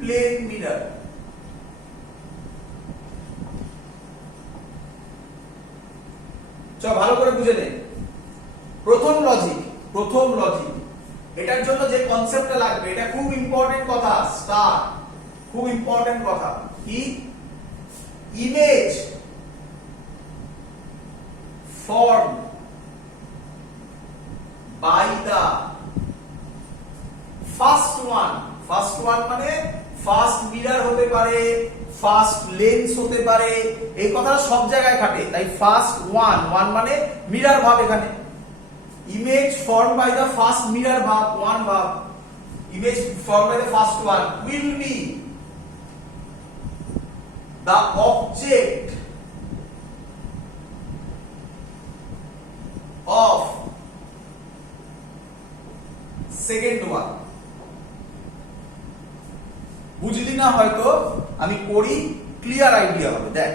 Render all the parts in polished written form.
plane mirror. চল ভালো করে বুঝে নে। প্রথম লজিক এটার জন্য যে কনসেপ্টটা লাগবে, এটা খুব ইম্পর্টেন্ট কথা, স্টার, খুব ইম্পর্টেন্ট কথা। কি? Image formed by the first one মানে ফার্স্ট মিরর হতে পারে, ফার্স্ট লেন্স হতে পারে, এই কথাটা সব জায়গায় খাটে। তাই ফার্স্ট ওয়ান মানে মিরর ভাব, এখানে image form by the first mirror ভাব, ওয়ান ভাব, image form by the first one will be the object of second one. বুঝলি না হয়তো, আমি করি, ক্লিয়ার আইডিয়া হবে। দেখ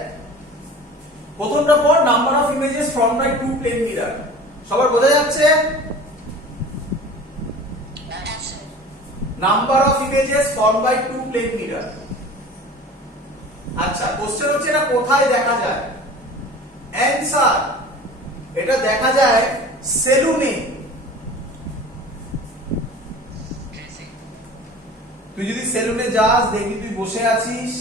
প্রথমটা পর, number of images from by two plane mirror. সবার বোঝা যাচ্ছে? Number of images from by two plane mirror. আচ্ছা, কোশ্চেন হচ্ছে এটা কোথায় দেখা যায়? অ্যানসার, এটা দেখা যায় সেলুনে। তুই যদি সেলুনে যাস, দেখবি তুই বসে আছিস,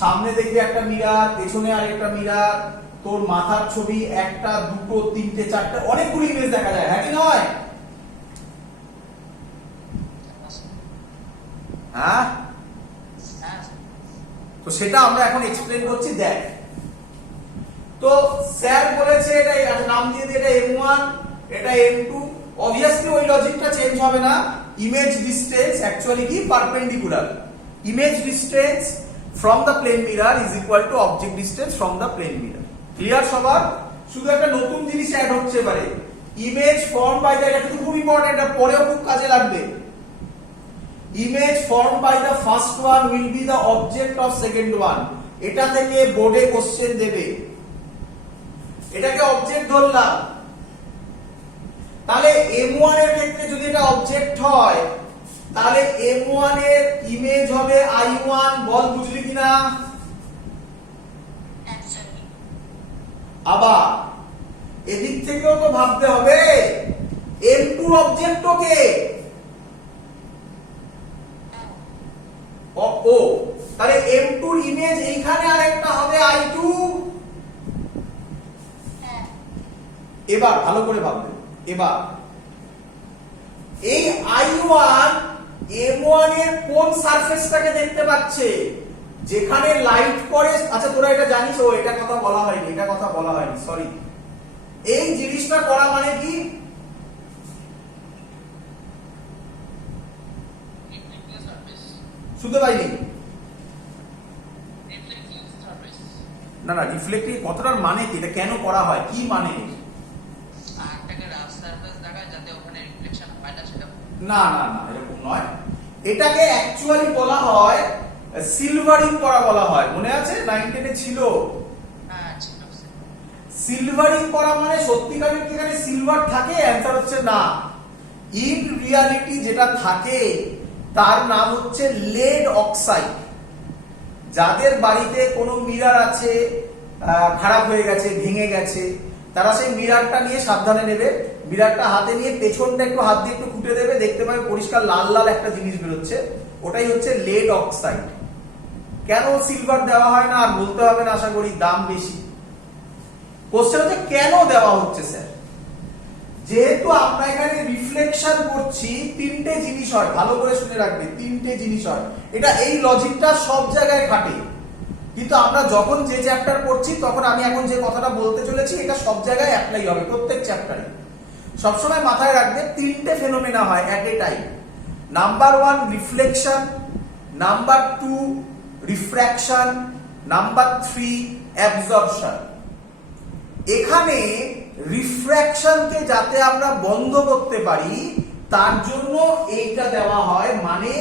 সামনে দেখবি একটা মিরর, পেছনে আরেকটা মিরর, তোর মাথার ছবি, একটা দুটো তিনটে চারটে অনেকগুলো ইমেজ দেখা যায়, হ্যাঁ কি নয়? হ্যাঁ, তো সেটা আমরা এখন এক্সপ্লেন করছি। দেখ, তো স্যার বলেছে এটা নাম দিয়ে দিয়ে এটা M1, এটা M2, obviously ওই লজিকটা চেঞ্জ হবে না। ইমেজ ডিসটেন্স অ্যাকচুয়ালি কি? Perpendicular. Image distance from the plane mirror is equal to object distance from the plane mirror. Clear সবার? শুধু একটা নতুন জিনিস অ্যাড হচ্ছে এবারে, ইমেজ ফর্ম বাই দ্য, এটা কিন্তু খুব ইম্পর্টেন্ট, এটা পরেও খুব কাজে লাগবে। Image form by the first one will be the object of second one. এটা থেকে বোর্ডে কোশ্চেন দেবে। এটাকে অবজেক্ট ধরলাম, তাহলে M1 এর ক্ষেত্রে যদি এটা অবজেক্ট হয়, তাহলে M1 এর ইমেজ হবে I1। বল বুঝলি কিনা? আবার এদিক থেকেও তো ভাবতে হবে M2 এর অবজেক্ট কে ও, তাহলে M2 এর ইমেজ এইখানে আরেকটা হবে I2। এবার ভালো করে ভাববে, এবার এই I1 M1 এর কোন সারফেসটাকে দেখতে পাচ্ছে? যেখানে লাইট পড়ে। আচ্ছা, তোরা এটা জানিস? ও, এটা কথা বলা হয়নি, সরি। এই জিনিসটা করা মানে কি? শুনতে পাইনি? না, রিফ্লেক্টিভ কথাটার মানে কি? এটা কেন করা হয়, কি মানে? না, এরকম নয়। এটাকে অ্যাকচুয়ালি বলা হয় সিলভারিং করা বলা হয়। মনে আছে 9-10 এ ছিল? সিলভারিং করা মানে সত্যিকারের কি এখানে সিলভার থাকে? অ্যানসার হচ্ছে না। ইন রিয়ালিটি যেটা থাকে তার নাম হচ্ছে লেড অক্সাইড। যাদের বাড়িতে কোনো মিরর আছে, খারাপ হয়ে গেছে, ভেঙে গেছে, তারা সেই মিররটা নিয়ে সাবধানে নেবে। মিররটা হাতে নিয়ে পেছনটা একটু হাত দিয়ে একটু ফুটে দেবে, দেখতে পাবে পরিষ্কার লাল লাল একটা জিনিস বেরোচ্ছে, ওটাই হচ্ছে লেড অক্সাইড। কেন সিলভার দেওয়া হয় না আর বলতে হবে না, আশা করি, দাম বেশি। কোশ্চেন হচ্ছে কেন দেওয়া হচ্ছে স্যার? যেহেতু আমরা এখানে রিফ্লেকশন করছি, তিনটে জিনিস হয়, ভালো করে শুনে রাখবে, তিনটে জিনিস হয়। এটা এই লজিকটা সব জায়গায় খাটে, কিন্তু আমরা যখন যে চ্যাপ্টার পড়ছি তখন আমি এখন যে কথাটা বলতে চলেছি এটা সব জায়গায় অ্যাপ্লাই হবে, প্রত্যেক চ্যাপ্টারে। সবসময় মাথায় রাখবে তিনটে ফেনোমেনা হয় at a time. Number 1 reflection, number 2 refraction, number 3 absorption. এখানে রিফ্র্যাকশনকে যাতে আমরা বন্ধ করতে পারি তার জন্য এইটা দেওয়া হয়, মানে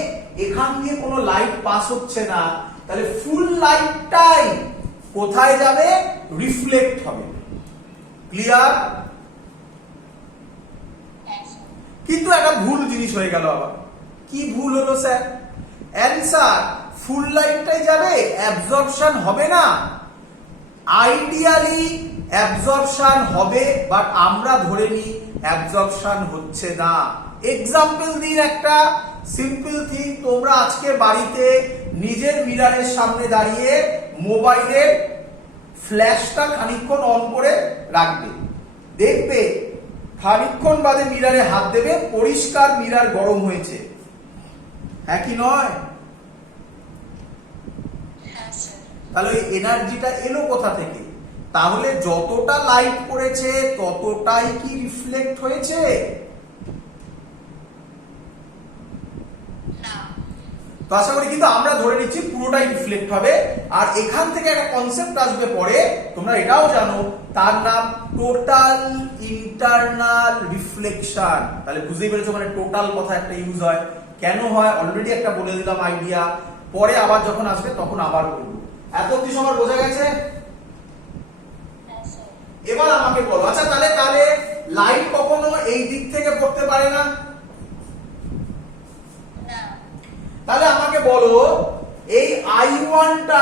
এখান দিয়ে কোনো লাইট পাস হচ্ছে না, তাহলে ফুল লাইটটাই কোথায় যাবে? রিফ্লেক্ট হবে। ক্লিয়ার? কিন্তু একটা ভুল জিনিস হয়ে গেল আবার। কি ভুল হলো স্যার? অ্যান্সার ফুল লাইটটাই যাবে, অ্যাবজর্পশন হবে না। আইডিয়ালি অ্যাবজর্পশন হবে, বাট আমরা ধরে নিই অ্যাবজর্পশন হচ্ছে না। এক্সাম্পল দিন একটা সিম্পল থিং। তোমরা আজকে বাড়িতে নিজের মিররের সামনে দাঁড়িয়ে মোবাইলের ফ্ল্যাশটা খানিকক্ষণ অন করে রাখবে, দেখবে খানিকক্ষণ বাদে মিররে হাত দেবে, পরিষ্কার মিরর গরম হয়েছে, হ্যাঁ কি নয়? তাহলে ওই এনার্জিটা এলো কোথা থেকে? তাহলে যতটা লাইট পড়েছে ততটাই কি রিফ্লেক্ট হয়েছে? তো আশা করি কিন্তু আমরা ধরে নিচ্ছি পুরোটাই রিফ্লেক্ট হবে। আর এখান থেকে একটা কনসেপ্ট আসবে পরে, তোমরা এটাও জানো, তার নাম টোটাল ইন্টারনাল রিফ্লেকশন। তাহলে বুঝতেই পেরেছো, মানে টোটাল কথা একটা ইউজ হয়, কেন হয় অলরেডি একটা বলে দিলাম আইডিয়া, পরে আবার যখন আসবে তখন আবার বলবো। এত অব্দি সবার বোঝা গেছে? এবার আমাকে বলো, আচ্ছা তাহলে লাইট কখনো এই দিক থেকে পড়তে পারে না? তাহলে আমাকে বলো, এই I1 টা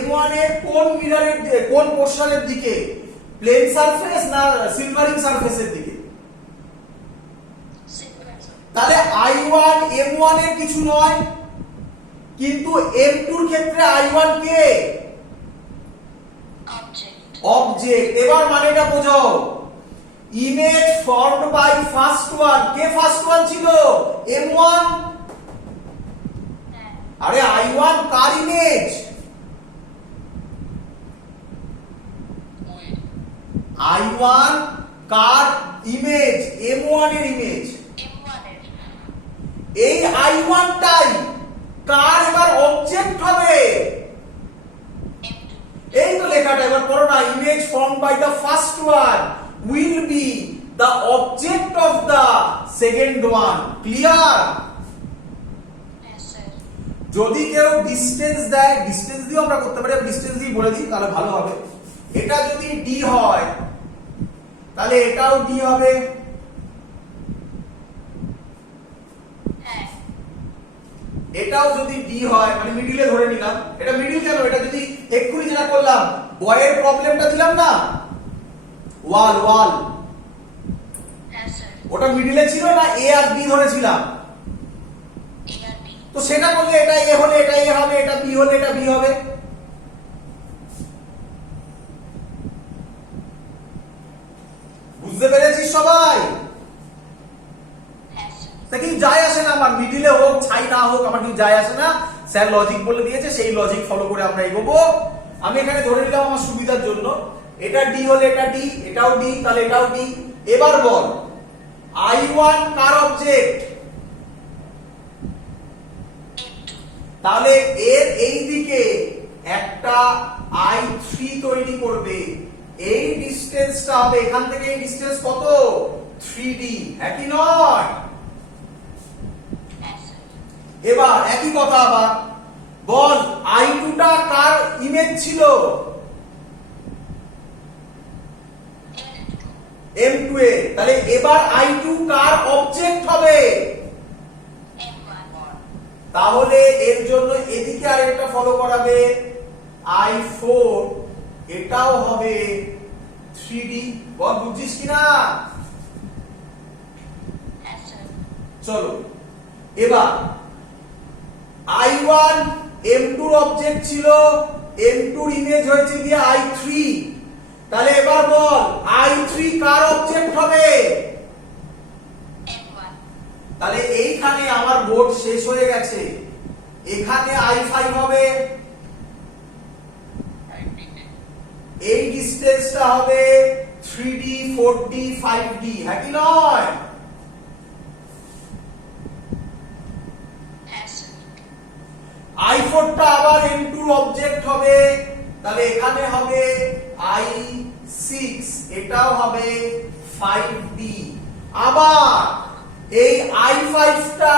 M1 এর কোন মিররের কোন পোরশনের দিকে? প্লেন সারফেস না সিলভারিং সারফেসের দিকে? তাহলে I1 M1 এর কিছু নয়, কিন্তু M2 এর ক্ষেত্রে I1 কে? অবজেক্ট। এবার মানেটা বোঝো, image formed by first one. কে ফার্স্ট ওয়ান ছিল? M1। আরে I1 কার ইমেজ? I1 কার ইমেজ? M1 এর ইমেজ। এই I1 টাই কার এবার অবজেক্ট হবে? এই তো লেখাটা, এবার পড়ো না, image formed by the first one will be the object of the second one. Clear? যদি কেউ ডিসটেন্স দেয়, ডিসটেন্স দিয়েও আমরা করতে পারি, ডিসটেন্স দিয়ে বলে দিই তাহলে ভালো হবে। এটা যদি ডি হয় তাহলে এটাও ডি হবে, এটাও যদি ডি হয়, মানে মিডিলে ধরে নিলাম, এটা মিডিল কেন? এটা যদি এক্ষুনি যেটা করলাম বয়ের প্রবলেমটা দিলাম না, ওয়াল ওয়াল, ওটা মিডিলে ছিল না, এ আর বি ধরেছিলাম, তো সেটা করলে এটা এ হলে এটা এ হবে, এটা বি হলে এটা বি হবে। বুঝতে পেরেছিস সবাই? তা কিছু যায় আসে না, আমার মিডিলে হোক ছাই না হোক আমার কিছু যায় আসে না, স্যার লজিক বলে দিয়েছে, সেই লজিক ফলো করে আমরা এগোবো। আমি এখানে ধরে নিলাম আমার সুবিধার জন্য, এটা ডি হলে এটা ডি, এটাও ডি, তাহলে এটাও ডি। এবার বল, I1 কার অবজেক্ট? তাহলে এর এই দিকে একটা I3 তৈরি করবে, এই ডিসটেন্সটা হবে, এখান থেকে এই ডিসটেন্স কত? 3D, হ্যাঁ কি নয়? এবার একই কথা আবার বল, I2 টা কার ইমেজ ছিল? M2 এ। তাহলে এবার I2 কার অবজেক্ট হবে? তাহলে এর জন্য এদিকে আরেকটা ফলো করাবে, I4, এটাও হবে 3D। বল বুঝছিস কিনা? চলো এবার I1 M2 এর অবজেক্ট ছিল, M2 এর ইমেজ হয়েছে গিয়ে I3। তাহলে এবার বল, I3 কার অবজেক্ট হবে? তাহলে এইখানে আমার বোর্ড শেষ হয়ে গেছে, এখানে I5 হবে, এই ডিসটেন্সটা হবে 3D 4D 5D, হ্যাঁ কি নয়? I4 টা আবার M2 এর অবজেক্ট হবে, তাহলে এখানে হবে I6, এটাও হবে 5D। আবার এই I5 টা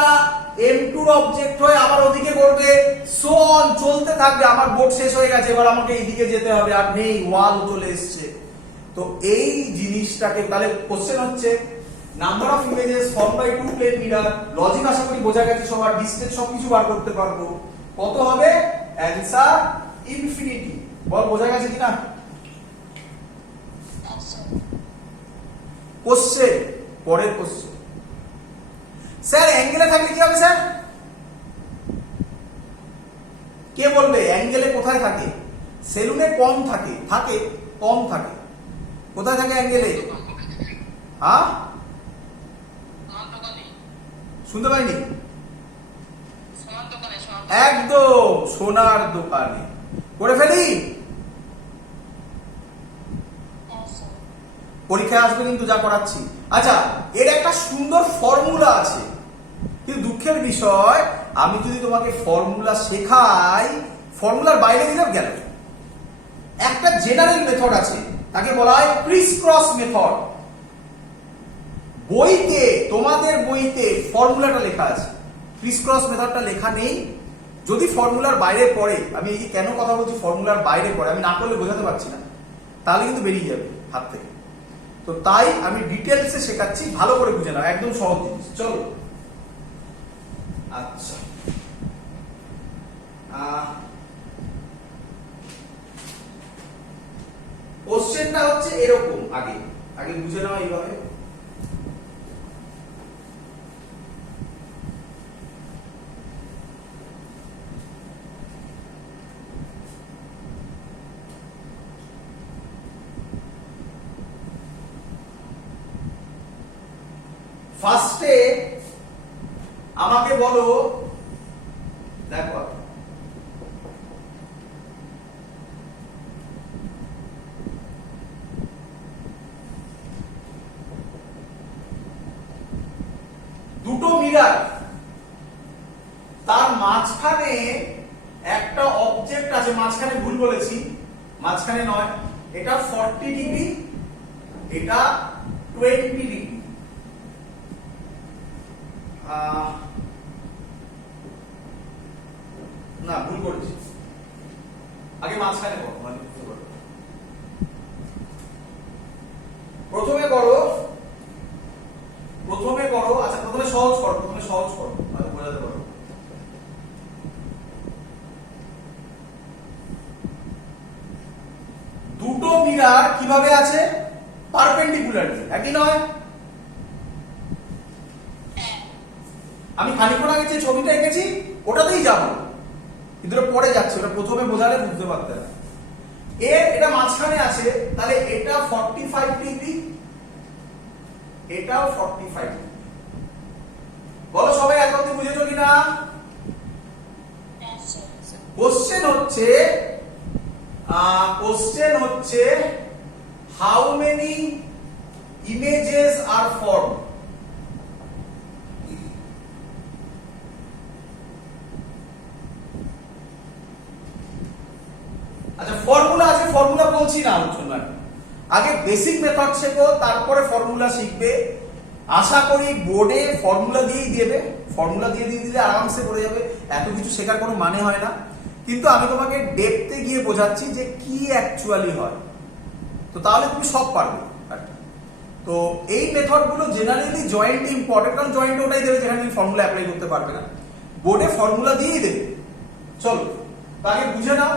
M2 এর অবজেক্ট হয়ে আবার ওদিকে করবে, সো অন চলতে থাকবে। আমার বোর্ড শেষ হয়ে গেছে, এবার আমাকে এইদিকে যেতে হবে, আর নেই, ওয়াল চলে এসেছে। তো এই জিনিসটাকে, তাহলে কোশ্চেন হচ্ছে number of images form by two plane mirror, logic আশা করি বোঝা গেছে সবার, ডিসটেন্স সবকিছু বার করতে পারবো। কত হবে? Answer infinity. বল বোঝা গেছে কিনা? কোশ্চেন, পরের কোশ্চেন। স্যার অ্যাঙ্গেলে থাকলে কি হবে স্যার? কে বলবে অ্যাঙ্গেলে কোথায় থাকে? সেলুনে কম থাকে, থাকে কম থাকে। কোথায় থাকে অ্যাঙ্গেলে? হ্যাঁ শুনতে পাইনি। একদম সোনার দোকানে। করে ফেলি, পরীক্ষায় আসবে কিন্তু যা করাচ্ছি। আচ্ছা, এর একটা সুন্দর ফর্মুলা আছে, কিন্তু দুঃখের বিষয় আমি যদি তোমাকে ফর্মুলা শেখাই, ফর্মুলার বাইরে দিলাম গেল। একটা জেনারেল মেথড আছে, তাকে বলা হয় ক্রিস ক্রস মেথড। বইতে, তোমাদের বইতে ফর্মুলাটা লেখা আছে, ক্রিস ক্রস মেথডটা লেখা নেই। যদি ফর্মুলার বাইরে পড়ে, আমি এই যে কেন কথা বলছি ফর্মুলার বাইরে পড়ে, আমি না করলে বোঝাতে পারছি না, তাহলে কিন্তু বেরিয়ে যাবে হাত থেকে। তো তাই আমি ডিটেলসে শেখাচ্ছি, ভালো করে বুঝে নাও, একদম সহজ জিনিস। চলো আচ্ছা, কোশ্চেনটা হচ্ছে এরকম, আগে আগে বুঝে নাও এইভাবে। ফার্স্টে আমাকে বলো, দেখো দুটো মিরর, তার মাঝখানে একটা অবজেক্ট আছে, মাঝখানে ভুল বলেছি, মাঝখানে নয়, এটা 40 ডিগ্রি, এটা 20 ডিগ্রি। না ভুল করেছি, আগে মাঝখানে করো, প্রথমে করো, প্রথমে করো। আচ্ছা প্রথমে সহজ করো, প্রথমে সহজ করো, তাহলে বোঝাতে পারো। দুটো মিরর কিভাবে আছে? পারপেন্ডিকুলারলি, একই নয়? আমি খানিকক্ষণ আগে যে ছবিটা এঁকেছি ওটাতেই যাবো, কিন্তু ওটা পরে যাচ্ছে, ওটা প্রথমে বোঝালে বুঝতে পারতে না। এটা মাঝখানে আছে, তাহলে এটা 45 ডিগ্রি, এটাও 45 ডিগ্রি। বলো সবাই এক অবধি বুঝেছো কিনা? কোশ্চেন হচ্ছে how many images are form. আচ্ছা ফর্মুলা আছে, ফর্মুলা বলছি না আলোচনা, আগে বেসিক মেথড শেখো, তারপরে ফর্মুলা শিখবে। আশা করি বোর্ডে ফর্মুলা দিয়েই দেবে, ফর্মুলা দিয়ে দিলে আরামসে পড়ে যাবে, এত কিছু শেখার কোনো মানে হয় না। কিন্তু আমি তোমাকে ডেপথে গিয়ে বোঝাচ্ছি যে কি অ্যাকচুয়ালি হয়, তো তাহলে তুমি সব পারবে। তো এই মেথড গুলো জেনারেলি জয়েন্ট ইম্পর্টেন্ট, কারণ জয়েন্ট ওটাই দেবে যেখানে তুমি ফর্মুলা অ্যাপ্লাই করতে পারবে না, বোর্ডে ফর্মুলা দিয়েই দেবে। চলো তাকে বুঝে নাও।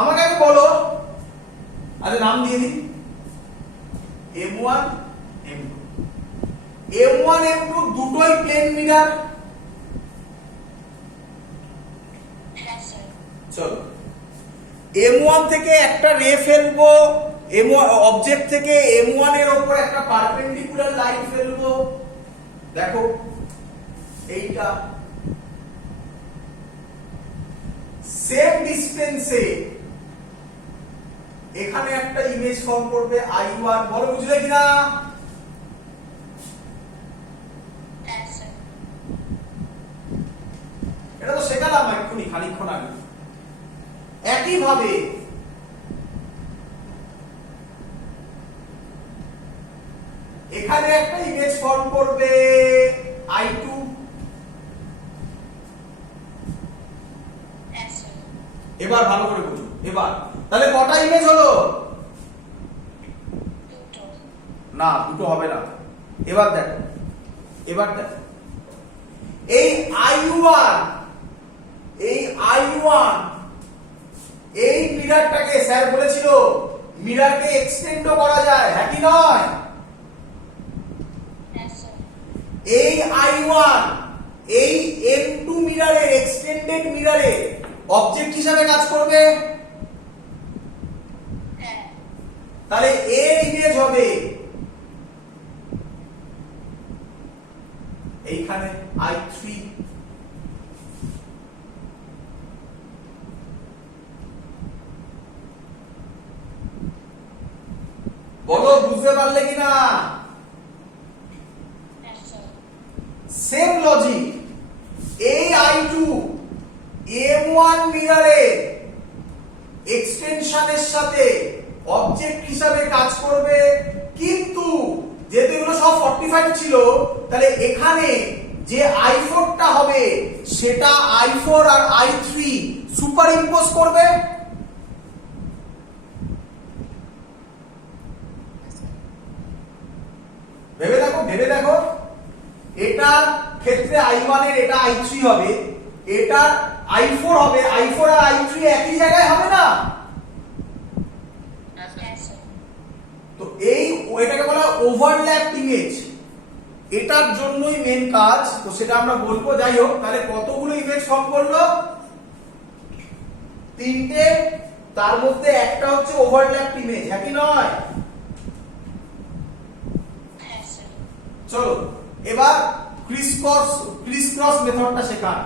আমাকে আগে বলো, আরে নাম দিয়ে দিই, M1 M2, M1 M2 দুটোই প্লেন মিরর। চলো M1 থেকে একটা রে ফেলবো, M1 অবজেক্ট থেকে M1 এর উপর একটা পারপেন্ডিকুলার লাইন ফেলবো। দেখো এইটা সেম ডিসটেন্সে এখানে একটা ইমেজ ফর্ম করবে I1। বলো বুঝলে কিনা? এটা তো শেখালাম এক্ষুনি খানিকক্ষণ আগে। একইভাবে এখানে একটা ইমেজ ফর্ম করবে I2। এবার ভালো করে বুঝুন। এবার তাহলে কটা ইমেজ হলো? না দুটো হবে না, এবার দেখো এই I1 এই মিররটাকে স্যার বলেছিল মিররকে এক্সটেন্ডও করা যায়, হ্যাঁ কি নয়? এই I1 এই M2 মিররের এক্সটেন্ডেড মিররে অবজেক্ট হিসাবে কাজ করবে, তাহলে এর ইমেজ হবে এইখানে I3, বলো বুঝতে পারলে কিনা? সেম লজিক এই I2 M1 মিররে এক্সটেনশনের সাথে অবজেক্ট হিসাবে কাজ করবে, কিন্তু যেহেতু এগুলো সব 45 ছিল তাহলে এখানে যে I4 টা হবে সেটা I4 আর I3 সুপার ইম্পোজ করবে। ভেবে দেখো এটার ক্ষেত্রে I1 এর এটা I3 হবে, এটার I4 হবে, I4 আর I3 একই জায়গায় হবে না? তো এটাকে বলা ওভারল্যাপ ইমেজ, এটার জন্যই মেন কাজ, তো সেটা আমরা বলবো। যাই হোক, তাহলে কতগুলো ইমেজ ফর্ম করলো? 3টে, তার মধ্যে একটা হচ্ছে ওভারল্যাপ ইমেজ, হ্যাঁ কি নয়? চলো এবার ক্রিস ক্রস মেথডটা শেখান।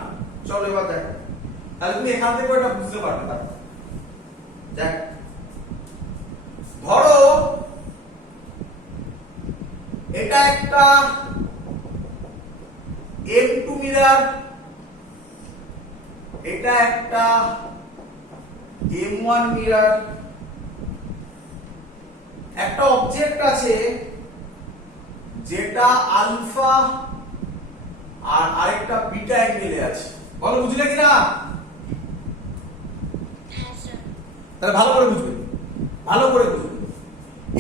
চলো এবার দেখো, তাহলে তুমি এখান থেকে এটা বুঝতে পারবে। দেখ, ধরো এটা একটা M2 মিরর, এটা একটা M1 মিরর, একটা অবজেক্ট আছে যেটা আলফা আর আরেকটা বিটা অ্যাঙ্গেলে আছে। বলো বুঝলে কিনা? তাহলে ভালো করে বুঝবে।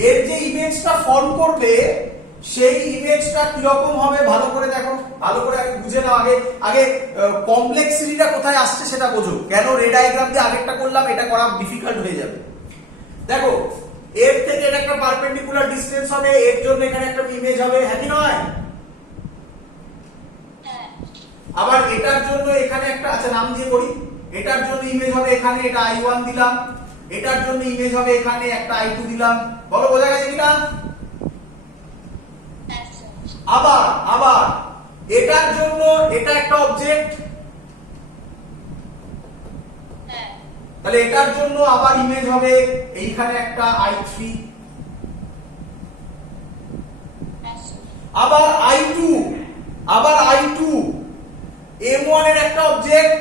এর যে ইমেজটা ফর্ম করবে সেই ইমেজটা কিরকম হবে ভালো করে দেখো, ভালো করে আগে বুঝে নাও। আগে কমপ্লেক্সিটিটা কোথায় আসছে সেটা বোঝো। কেন রে ডায়াগ্রাম দিয়ে আগেরটা করলাম, এটা করা ডিফিকাল্ট হয়ে যাবে। দেখো, এর থেকে এটা একটা পারপেন্ডিকুলার ডিসটেন্স হবে, এর জন্য এখানে একটা ইমেজ হবে, হ্যাঁ কি নয়? আবার এটার জন্য এখানে একটা, আচ্ছা নাম দিয়ে করি, এটার জন্য ইমেজ হবে এখানে, এটা I1 দিলাম, এটার জন্য ইমেজ হবে এখানে একটা I2 দিলাম। বলো বোঝা গেছে কিনা? আবার এটার জন্য এটা একটা অবজেক্ট, তাহলে এটার জন্য আবার ইমেজ হবে এইখানে একটা I3, আবার I2 M1 এর একটা অবজেক্ট,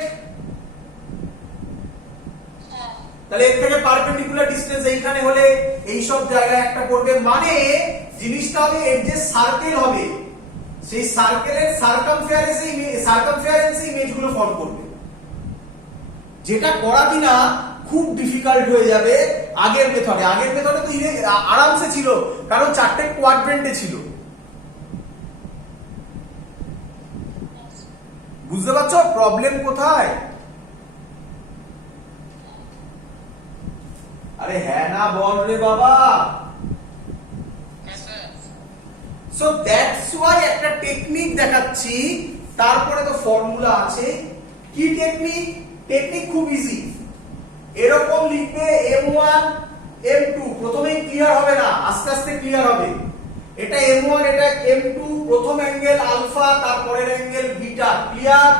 তাহলে এর থেকে পারপেন্ডিকুলার ডিসটেন্স এইখানে হলে এই সব জায়গায় একটা করবে, মানে জিনিসটা হবে এর যে সার্কেল হবে সেই সার্কেলের সার্কামফারেন্সে ইমেজগুলো ফর্ম করবে, যেটা করা কিনা খুব ডিফিকাল্ট হয়ে যাবে আগের মেথডে তো আরামসে ছিল, কারণ 4টে কোয়াড্রেন্টে ছিল। বুঝতে পারছো প্রবলেম কোথায়? আরে হ্যাঁ না বল রে বাবা। সো দ্যাটস ওয়াই একটা টেকনিক দেখাচ্ছি, তারপরে তো ফর্মুলা আছে। কি টেকনিক খুব ইজি। এরকম লিখবে M1 M2, প্রথমেই ক্লিয়ার হবে না, আস্তে আস্তে ক্লিয়ার হবে। এটা M1 এটা M2, প্রথম অ্যাঙ্গেল আলফা, তারপরের অ্যাঙ্গেল বিটা, ক্লিয়ার?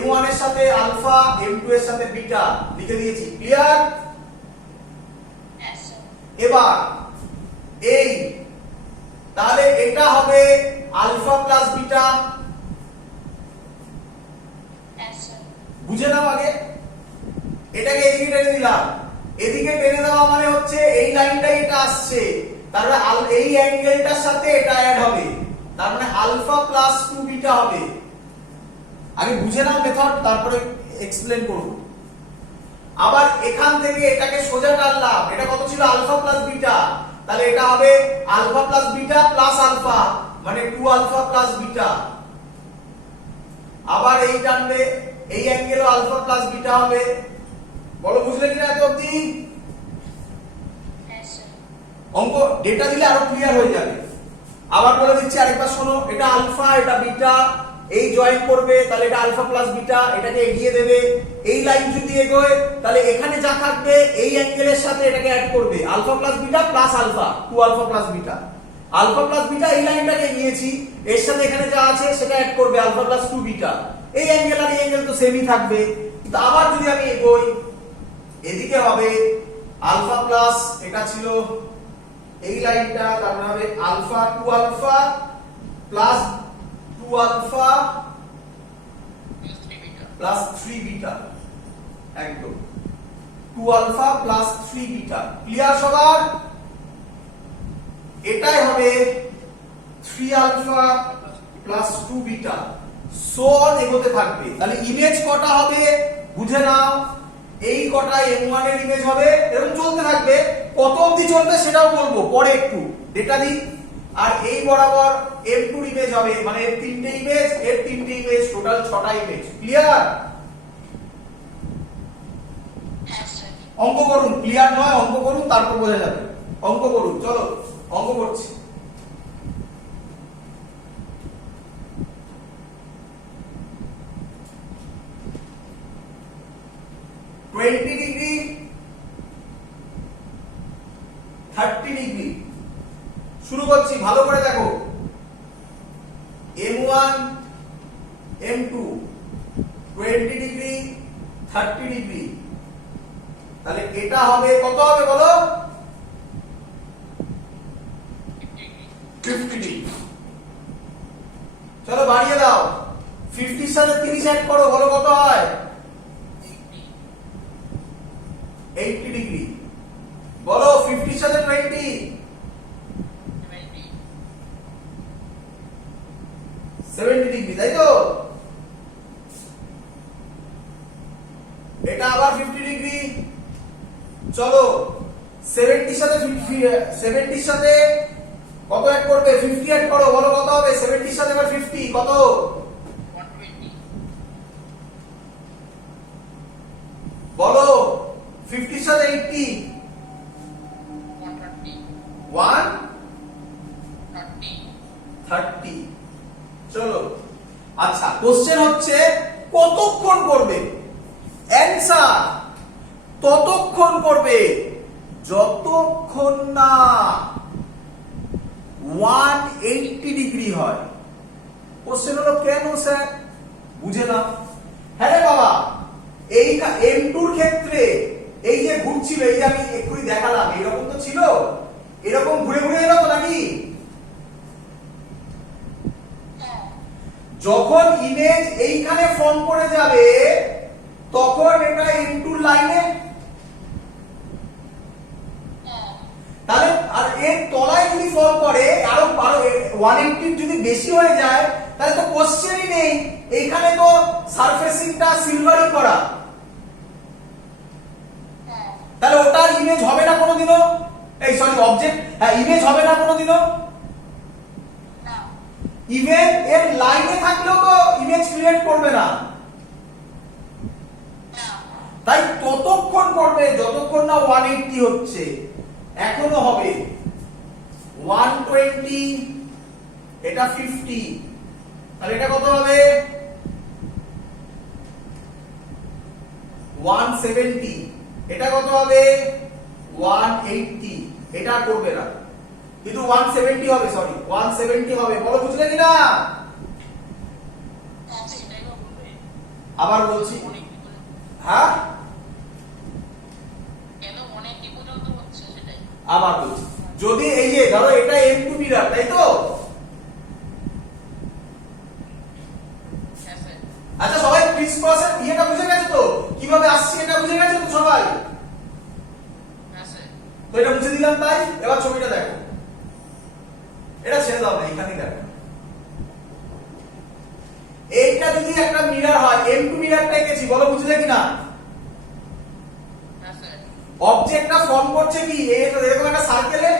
M1 এর সাথে আলফা, M2 এর সাথে বিটা লিখে দিয়েছি, ক্লিয়ার? এবার এই, তাহলে এটা হবে আলফা প্লাস বিটা, বুঝে নাও আগে। এটাকে এদিকে টেনে দিলাম, এদিকে টেনে দেওয়া মানে হচ্ছে এই লাইনটাই এটা আসছে, তারপরে এই অ্যাঙ্গেলটার সাথে এটা অ্যাড হবে, তার মানে আলফা প্লাস 2 বিটা হবে। আগে বুঝে নাও মেথড, তারপরে এক্সপ্লেন করব। আবার এখান থেকে এটাকে সোজা টানলাম, এটা কত ছিল? আলফা প্লাস বিটা, তাহলে এটা হবে alpha plus beta plus alpha, মানে 2 আলফা প্লাস বিটা। আবার এই টানবে, এই অ্যাঙ্গেলও আলফা প্লাস বিটা হবে। বলো বুঝলে কিনা এত অবধি? অঙ্ক ডেটা দিলে আরো ক্লিয়ার হয়ে যাবে। আবার বলে দিচ্ছি আরেকবার শোনো, এটা আলফা এটা বিটা, এই জয়েন করবে তাহলে এটা আলফা প্লাস বিটা, এটাকে এগিয়ে দেবে। এই লাইন যদি এগোয় তাহলে এখানে যা থাকবে এই অ্যাঙ্গেলের সাথে এটাকে অ্যাড করবে, alpha plus beta plus alpha, 2 alpha plus beta. Alpha plus beta এই লাইনটাকে নিয়েছি, এর সাথে এখানে যা আছে সেটা অ্যাড করবে, আলফা প্লাস 2 বিটা। এই অ্যাঙ্গেল আর এই অ্যাঙ্গেল তো সেমই থাকবে। কিন্তু আবার যদি আমি এগোই, এদিকে হবে আলফা প্লাস, এটা ছিল এই লাইনটা, তার মানে হবে alpha 2 alpha plus 2 alpha plus 3 beta, একদম 2 আলফা প্লাস 3 বিটা। ক্লিয়ার সবার? এটাই হবে 3 alpha plus 2 beta, so on এগোতে থাকবে। তাহলে ইমেজ কটা হবে বুঝে নাও, এই কটা m1 এর ইমেজ হবে, এরকম চলতে থাকবে। কত অবধি চলবে সেটাও বলবো পরে, একটু ডেটা দিই। আর এই বরাবর m2 এর ইমেজ হবে, মানে এর 3টে ইমেজ, এর 3টে ইমেজ, টোটাল 6টা ইমেজ। ক্লিয়ার? অঙ্ক করুন, ক্লিয়ার নয় অঙ্ক করুন, তারপর বোঝা যাবে। অঙ্ক করুন, চলো অঙ্ক করছি। ডিগ্রি 30 ডিগ্রি শুরু করছি, ভালো করে দেখো। m1 m2 20 ডিগ্রি 30 ডিগ্রি, তাহলে এটা হবে কত হবে বলো? 50 ডিগ্রি। চলো বাড়িয়ে দাও, 50 এর সাথে 30 অ্যাড করো, বলো কত হয়? 80 ডিগ্রি। বলো 50 এর সাথে 20, 70 ডিগ্রি, তাই তো? এটা আবার 50 ডিগ্রি। চলো 70 এর সাথে 70 এর সাথে কত অ্যাড করবে? 50 অ্যাড করো, বলো কত হবে? 70 এর সাথে আবার 50 কত? 120। বলো 50 এর সাথে 80, 130। চলো আচ্ছা, কোশ্চেন হচ্ছে কতক্ষণ করবে? অ্যানসার ততক্ষণ করবে যতক্ষণ না 180 ডিগ্রি হয়। কোশ্চেন হলো কেন স্যার? বুঝে না? হ্যাঁ রে বাবা, এই m2 এর ক্ষেত্রে এই যে ঘুরছিল, এই যে আমি এক্ষুনি দেখালাম, এরকম তো ছিল, এরকম ঘুরে ঘুরে এলো তো নাকি? যখন ইমেজ এইখানে ফর্ম করে যাবে তখন এটা m2 লাইনে, তাহলে আর এর তলায় যদি ফর্ম করে আরো 180 যদি বেশি হয়ে যায় তাহলে তো কোশ্চেনই নেই। এইখানে তো সারফেসিংটা সিলভারি করা, তাহলে ওটার ইমেজ হবে না কোনোদিনও, এই সরি অবজেক্ট, হ্যাঁ ইমেজ হবে না কোনোদিনও। ইভেন এর লাইনে থাকলেও তো ইমেজ ক্রিয়েট করবে না। তাই ততক্ষণ করবে যতক্ষণ না 180 হচ্ছে। এখনো হবে 120, এটা 50, তাহলে এটা কত হবে? 170, এটা কত হবে? 180। এটা করবে না, কিন্তু 170 হবে, সরি 170 হবে। বলো বুঝলে কিনা? আবার বলছি, হ্যাঁ আবার বলছি, যদি এই যে ধরো এটা m2 মিরার, তাই তো? আচ্ছা সবাই ক্রিস ক্রসের ইয়েটা বুঝে গেছে তো, কিভাবে আসছে এটা বুঝে গেছে তো সবাই? তো এটা মুছে দিলাম, তাই এবার ছবিটা দেখো, এটা ছেড়ে দাও না, এখানেই দেখো। এইটা যদি একটা মিরার হয়, m2 মিরারটা এঁকেছি, বলো বুঝলে কিনা? অবজেক্টটা ফর্ম করছে কি এরকম একটা সার্কেলে,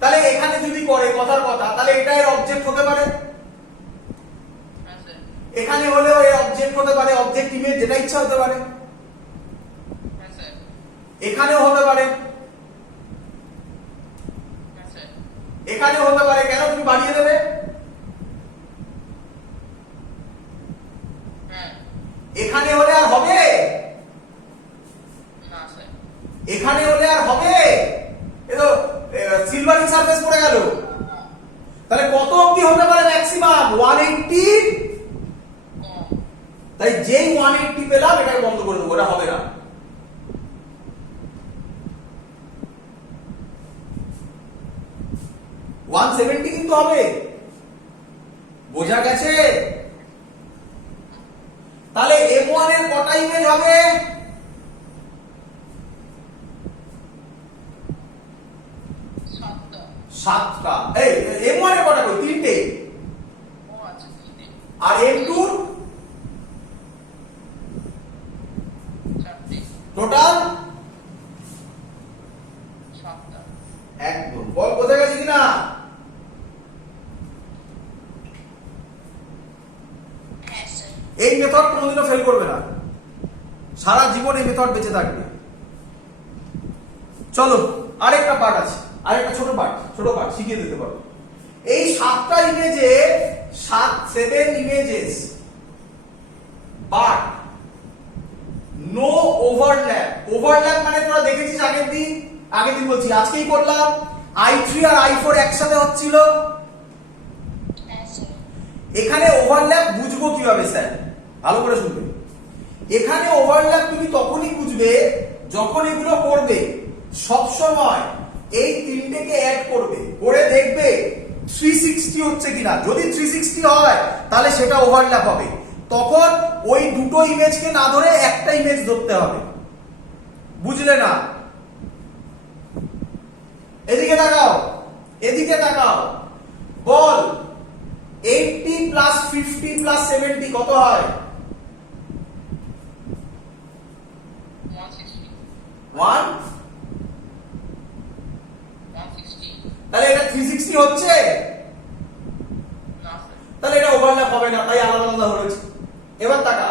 তাহলে এখানে যদি করে কথার কথা, তাহলে এটা এর অবজেক্ট হতে পারে, হ্যাঁ স্যার এখানে হলেও এর অবজেক্ট হতে পারে, অবজেক্ট ইমেজ যেটা ইচ্ছা হতে পারে, হ্যাঁ স্যার এখানেও হতে পারে, হ্যাঁ স্যার এখানেও হতে পারে। কেন তুমি বাড়িয়ে দেবে? হ্যাঁ এখানে হলে আর হবে? না স্যার এখানে হলে আর হবে? এ তো সিলভারিং সারফেস পড়ে গেল। তাহলে কত অবধি হতে পারে ম্যাক্সিমাম? 180। কম তাই যেই 180 পেলাম এটাকে বন্ধ করে দেবো, এটা হবে না। ওয়ান 170 কিন্তু হবে, বোঝা গেছে? তাহলে M1 এর কটা ইমেজ হবে? 7টা 7টা। এই M1 এর কটা? কই 3টে। ও আচ্ছা 3টে আর M2 4টে টোটাল 7টা একদম। বল বোঝা গেছে কিনা? হ্যাঁ স্যার এই মেথড কোনোদিনও ফেল করবে না, সারা জীবন এই মেথড বেঁচে থাকবে। চলো আরেকটা পার্ট আছে, আরেকটা ছোট পার্ট শিখিয়ে দিতে পারো। এই 7টা ইমেজে 7 images, but no overlap. Overlap মানে তোরা দেখেছিস আগের দিন বলছি, আজকেই করলাম, i3 আর i4 একসাথে হচ্ছিল। হ্যাঁ স্যার এখানে ওভারল্যাপ বুঝবো কিভাবে স্যার? ভালো করে শুনবে। এখানে ওভারল্যাপ তুমি তখনই বুঝবে যখন এগুলো করবে, সব সময় এই তিনটেকে অ্যাড করবে, করে দেখবে 360 হচ্ছে কিনা। যদি 360 হয় তাহলে সেটা ওভারল্যাপ হবে। তখন ওই দুটো ইমেজকে না ধরে একটা ইমেজ ধরতে হবে, বুঝলে না? এদিকে তাকাও, এদিকে তাকাও, বল 80 প্লাস 50 প্লাস 70 কত হয়? 160 1। 160 তাহলে এটা 360 হচ্ছে? না স্যার তাহলে এটা ওভারল্যাপ হবে না, তাই আলাদা আলাদা হয়েছে। এবার তাকা,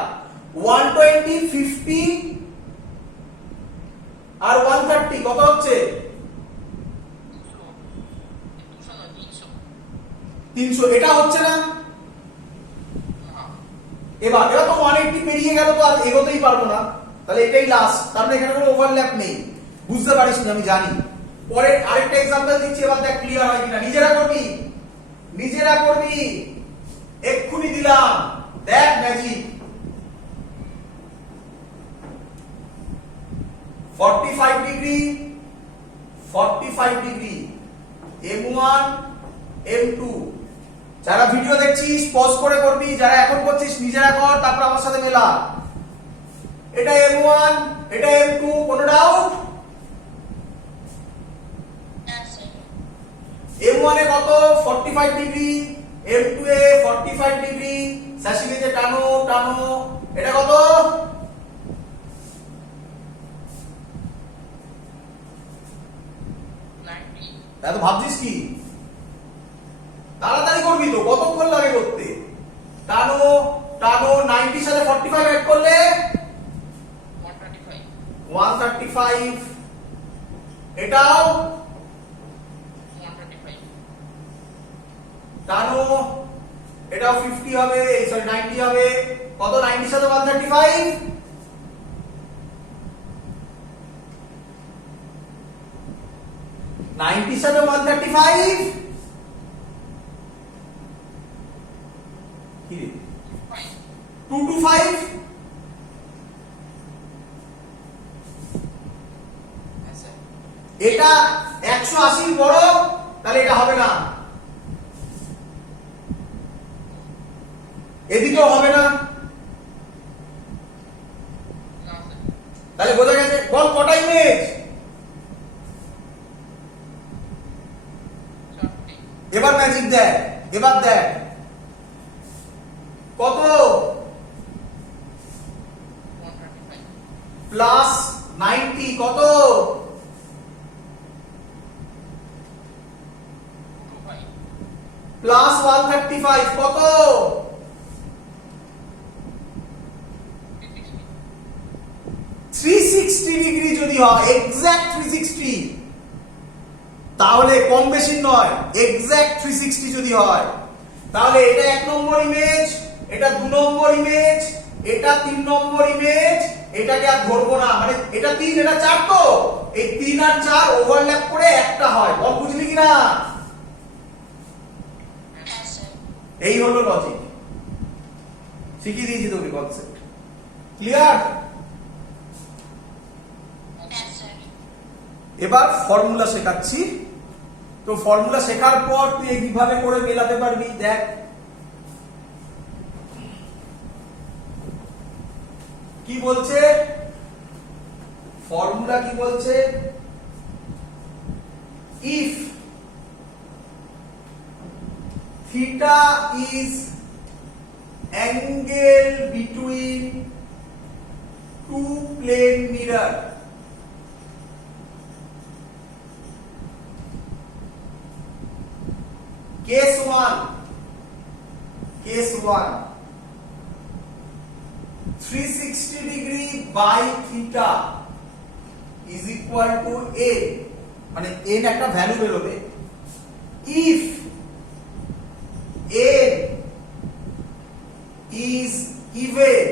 120 50 আর 130 কত হচ্ছে? 300। এটা হচ্ছে না? এবার তো 180 পেরিয়ে গেল, তো আর এগোতেই পারবো না, তাহলে এটাই লাস্ট। তার মানে এখানে কোনো ওভারল্যাপ নেই। বুঝতে পারিস না আমি জানি। পরে আরেকটা এক্সাম্পল দিচ্ছি, এবার দেখ ক্লিয়ার হয় কিনা। নিজেরা করবি, এক্ষুনি দিলাম, দেখ magic. 45 degree, 45 degree, M1 M2। যারা ভিডিও দেখছিস পজ করে করবি, যারা এখন করছিস নিজেরা কর, তারপর আমার সাথে মেলা। এটা M1, এটা M2, কোনো ডাউট? হ্যাঁ স্যার M1 এ কত? 45 ডিগ্রি, M2 এ 45 ডিগ্রি। সাসিলিতে টানো টানো, এটা কত? 90 এত ভাবছিস কি? তাড়াতাড়ি করবি তো, কতক্ষণ লাগে করতে? টানো টানো, 90 সাথে 45 অ্যাড করলে 135 135। এটাও 135 টানো, এটাও 50 হবে, সরি 90 হবে। কত 90 সাথে 135? 90 সাথে 135 কি রে? 225। হ্যাঁ স্যার এটা 180 বড়, তাহলে এটা হবে না, এদিকেও হবে না। না স্যার তাহলে বোঝা গেছে। বল কটা ইমেজ? 4টে এবার ম্যাজিক দেখ, এবার দেখ কত? 135 প্লাস 90 কত? প্লাস 135 কত? 360 ডিগ্রি যদি হয়, এক্সাক্ট 360, তাহলে কম বেশি নয়, এক্সাক্ট 360 যদি হয়, তাহলে এটা 1 নম্বর ইমেজ, এটা 2 নম্বর ইমেজ, এটা 3 নম্বর ইমেজ, এটাকে আর ধরবো না, মানে এটা 3 এটা 4, তো এই 3 আর 4 ওভারল্যাপ করে একটা হয়। বল বুঝলি কিনা? Yes, sir. এই হলো লজিক, শিখিয়ে দিয়েছি তোকে কনসেপ্ট। ক্লিয়ার? Yes, sir. এবার ফর্মুলা শেখাচ্ছি। তো ফর্মুলা শেখার পর তুই কিভাবে করে মেলাতে পারবি দেখ। কি বলছে ফর্মুলা, কি বলছে? If theta is angle between two plane mirror, case 1, 360 degree by theta is equal to a, মানে n একটা ভ্যালু বেরোবে। if n is even,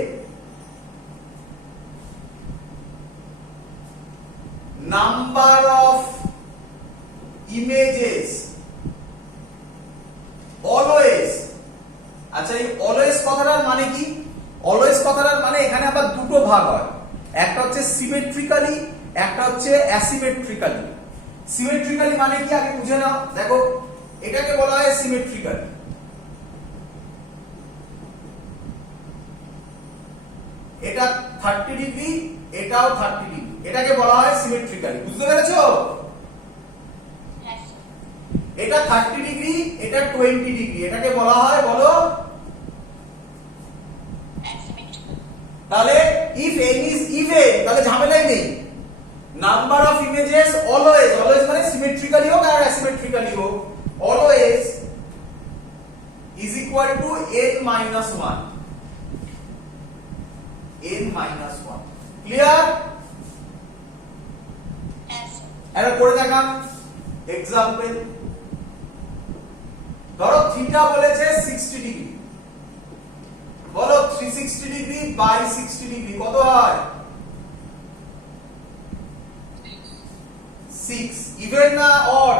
number of images always. আচ্ছা, এই অলওয়েজ কথাটার মানে কি? অলওয়েজ কথাটার মানে এখানে আবার দুটো ভাগ হয়, একটা হচ্ছে সিমেট্রিক্যালি, একটা হচ্ছে অ্যাসিমেট্রিক্যালি। সিমেট্রিক্যালি মানে কি আগে বুঝে নাও। দেখো, এটাকে বলা হয় সিমেট্রিক্যালি, এটা 30 ডিগ্রি, এটাও 30 ডিগ্রি, এটাকে বলা হয় সিমেট্রিক্যালি। বুঝতে পেরেছো? Yes, sir. এটা 30 ডিগ্রি, এটা 20 ডিগ্রি, এটাকে বলা হয়, বলো? Asymmetrical. তাহলে if n is even, তাহলে ঝামেলাই নেই। Number of images always, always মানে সিমেট্রিক্যালি হোক আর অ্যাসিমেট্রিক্যালি হোক, always is equal to n minus 1, n minus 1। Clear? Yes, sir. এটা করে দেখাম এক্সাম্পল। ধরো থিটা বলেছে 60 ডিগ্রি, বলো 360 ডিগ্রি বাই 60 ডিগ্রি কত হয়? 6। ইভেন না অড?